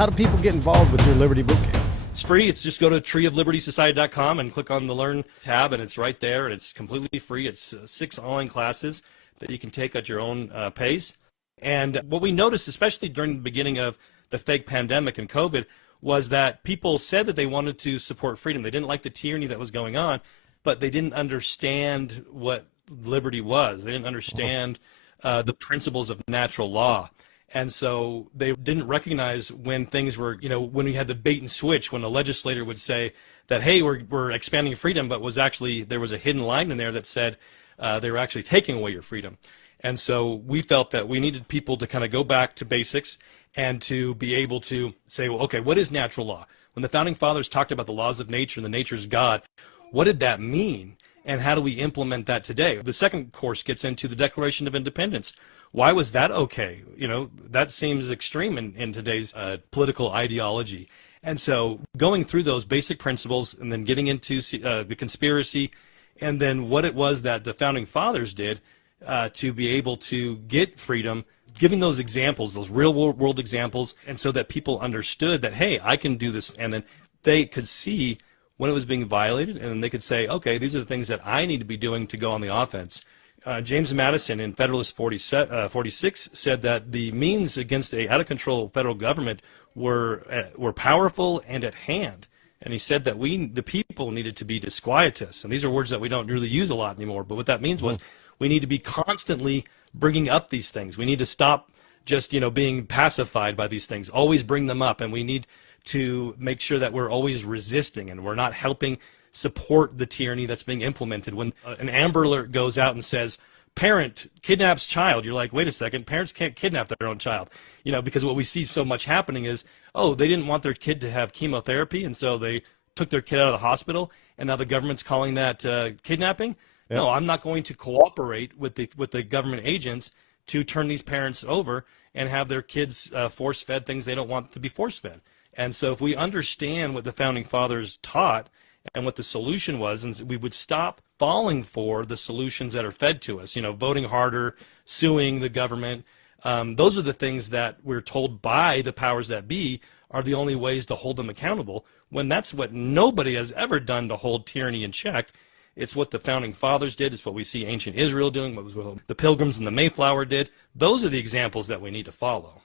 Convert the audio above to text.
how do people get involved with your Liberty Boot Camp? It's free. It's just go to treeoflibertysociety.com and click on the Learn tab, and it's right there, and it's completely free. It's 6 online classes that you can take at your own pace. And what we noticed, especially during the beginning of the fake pandemic and COVID, was that people said that they wanted to support freedom. They didn't like the tyranny that was going on, but they didn't understand what liberty was. They didn't understand the principles of natural law. And so they didn't recognize when things were, when we had the bait and switch, when the legislator would say that, hey, we're expanding freedom, but there was a hidden line in there that said they were actually taking away your freedom. And so we felt that we needed people to kind of go back to basics and to be able to say, well, okay, what is natural law? When the Founding Fathers talked about the laws of nature and the nature's God, what did that mean? And how do we implement that today? The second course gets into the Declaration of Independence. Why was that okay? That seems extreme in today's political ideology. And so going through those basic principles and then getting into the conspiracy and then what it was that the Founding Fathers did to be able to get freedom, giving those examples, those real world examples, and so that people understood that, hey, I can do this, and then they could see when it was being violated, and then they could say, okay, these are the things that I need to be doing to go on the offense. James Madison in Federalist 46 said that the means against a out-of-control federal government were powerful and at hand. And he said that the people needed to be disquietous. And these are words that we don't really use a lot anymore, but what that means was we need to be constantly bringing up these things. We need to stop just, being pacified by these things. Always bring them up, and we need to make sure that we're always resisting and we're not helping support the tyranny that's being implemented. When an Amber Alert goes out and says, parent kidnaps child, you're like, wait a second, parents can't kidnap their own child. Because what we see so much happening is, they didn't want their kid to have chemotherapy, and so they took their kid out of the hospital, and now the government's calling that kidnapping. Yep. No, I'm not going to cooperate with the government agents to turn these parents over and have their kids force-fed things they don't want to be force-fed. And so if we understand what the Founding Fathers taught and what the solution was, and we would stop falling for the solutions that are fed to us, voting harder, suing the government. Those are the things that we're told by the powers that be are the only ways to hold them accountable, when that's what nobody has ever done to hold tyranny in check. It's what the Founding Fathers did. It's what we see ancient Israel doing, what the Pilgrims and the Mayflower did. Those are the examples that we need to follow.